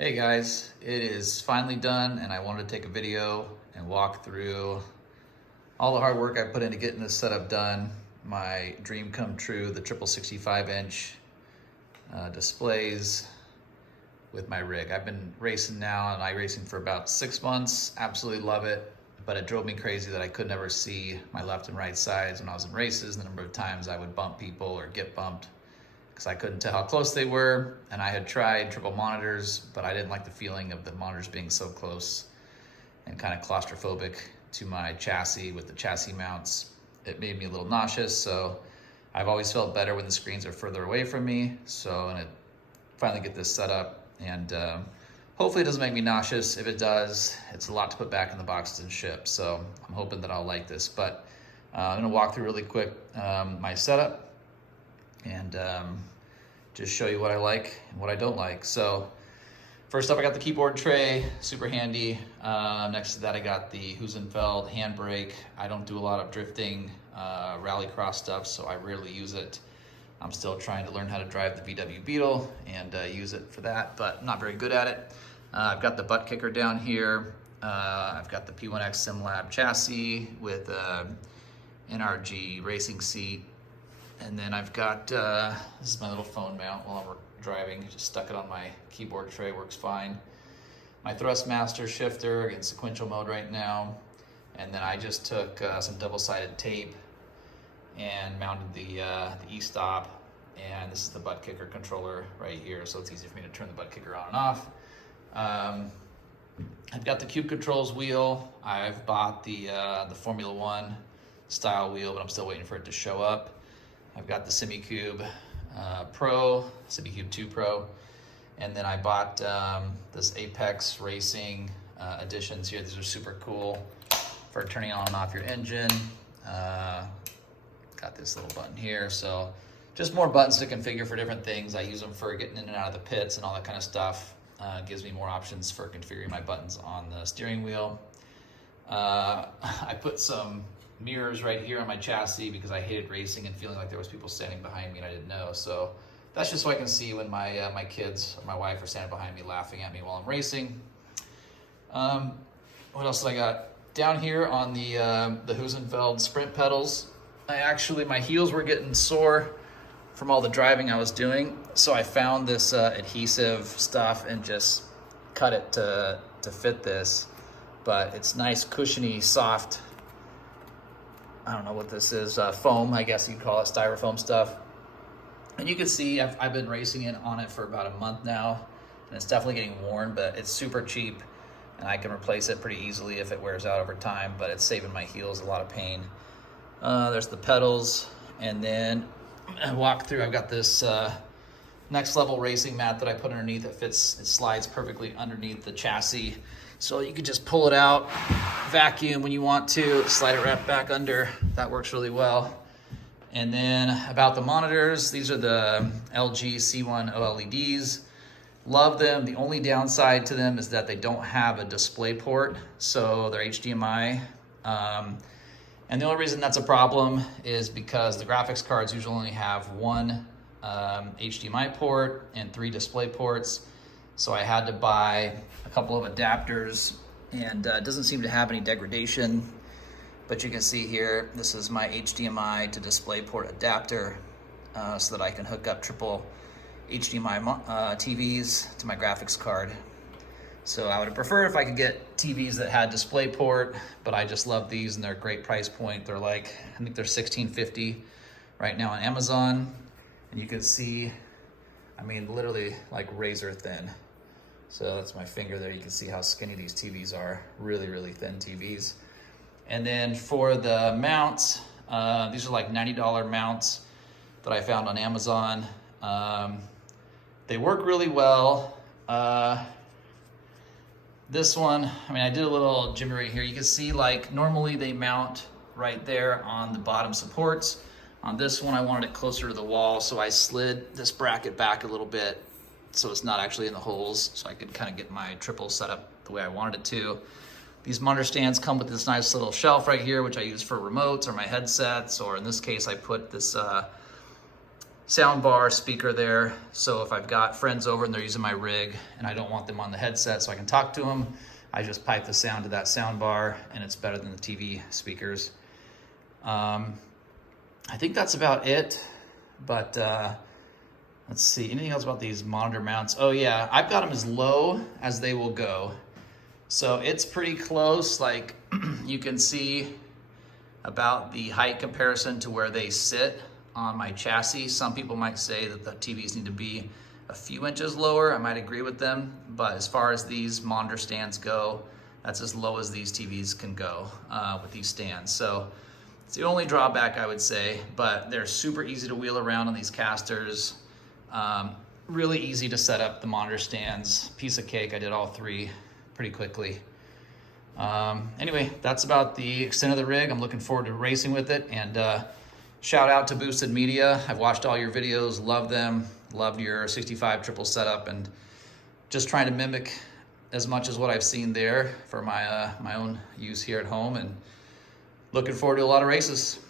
Hey guys, it is finally done and I wanted to take a video and walk through all the hard work I put into getting this setup done. My dream come true, the triple 65-inch displays with my rig. I've been racing now and iRacing for about 6 months, absolutely love it, but it drove me crazy that I could never see my left and right sides when I was in races, the number of times I would bump people or get bumped because I couldn't tell how close they were, and I had tried triple monitors, but I didn't like the feeling of the monitors being so close and kind of claustrophobic to my chassis with the chassis mounts. It made me a little nauseous, so I've always felt better when the screens are further away from me. So I'm gonna finally get this set up, and hopefully it doesn't make me nauseous. If it does, it's a lot to put back in the boxes and ship, so I'm hoping that I'll like this. But I'm gonna walk through really quick my setup and just show you what I like and what I don't like. So first up, I got the keyboard tray, super handy. Next to that, I got the Husenfeld handbrake. I don't do a lot of drifting, rallycross stuff, so I rarely use it. I'm still trying to learn how to drive the VW Beetle and use it for that, but I'm not very good at it. I've got the butt kicker down here. I've got the P1X SimLab chassis with NRG racing seat. And then I've got, this is my little phone mount while I'm driving. Just stuck it on my keyboard tray, works fine. My Thrustmaster shifter in sequential mode right now. And then I just took some double-sided tape and mounted the e-stop. And this is the butt kicker controller right here, so it's easy for me to turn the butt kicker on and off. I've got the Cube Controls wheel. I've bought the Formula One style wheel, but I'm still waiting for it to show up. I've got the SimiCube Pro, SimiCube 2 Pro, and then I bought this Apex Racing editions here. These are super cool for turning on and off your engine. Got this little button here, so just more buttons to configure for different things. I use them for getting in and out of the pits and all that kind of stuff. Gives me more options for configuring my buttons on the steering wheel. I put some mirrors right here on my chassis because I hated racing and feeling like there was people standing behind me and I didn't know. So that's just so I can see when my my kids or my wife are standing behind me laughing at me while I'm racing. What else did I got? Down here on the Husenfeld sprint pedals, my heels were getting sore from all the driving I was doing. So I found this adhesive stuff and just cut it to fit this. But it's nice, cushiony, soft, I don't know what this is, foam, I guess you'd call it, styrofoam stuff. And you can see I've been racing it on it for about a month now, and it's definitely getting worn, but it's super cheap, and I can replace it pretty easily if it wears out over time, but it's saving my heels a lot of pain. There's the pedals, and then I walk through, I've got this next level racing mat that I put underneath. It slides perfectly underneath the chassis. So you can just pull it out, vacuum when you want to, slide it right back under. That works really well. And then about the monitors, these are the LG C1 OLEDs. Love them. The only downside to them is that they don't have a display port, so they're HDMI. And the only reason that's a problem is because the graphics cards usually only have one HDMI port and 3 display ports. So I had to buy a couple of adapters, and it doesn't seem to have any degradation, but you can see here, this is my HDMI to DisplayPort adapter, so that I can hook up triple HDMI TVs to my graphics card. So I would have preferred if I could get TVs that had DisplayPort, but I just love these and they're a great price point. They're like, I think they're $16.50 right now on Amazon, and you can see, I mean, literally like razor thin. So that's my finger there. You can see how skinny these TVs are. Really, really thin TVs. And then for the mounts, these are like $90 mounts that I found on Amazon. They work really well. This one, I mean, I did a little jimmy right here. You can see like normally they mount right there on the bottom supports. On this one, I wanted it closer to the wall, so I slid this bracket back a little bit so it's not actually in the holes, so I could kind of get my triple set up the way I wanted it to. These monitor stands come with this nice little shelf right here, which I use for remotes or my headsets, or in this case, I put this sound bar speaker there. So if I've got friends over and they're using my rig and I don't want them on the headset so I can talk to them, I just pipe the sound to that sound bar, and it's better than the TV speakers. I think that's about it, but let's see, anything else about these monitor mounts? Oh yeah, I've got them as low as they will go. So it's pretty close, like you can see about the height comparison to where they sit on my chassis. Some people might say that the TVs need to be a few inches lower. I might agree with them, but as far as these monitor stands go, that's as low as these TVs can go with these stands. So it's the only drawback, I would say, but they're super easy to wheel around on these casters. Really easy to set up the monitor stands. Piece of cake. I did all three pretty quickly. Anyway, that's about the extent of the rig. I'm looking forward to racing with it, and shout out to Boosted Media. I've watched all your videos, love them, loved your 65 triple setup, and just trying to mimic as much as what I've seen there for my my own use here at home, and looking forward to a lot of races.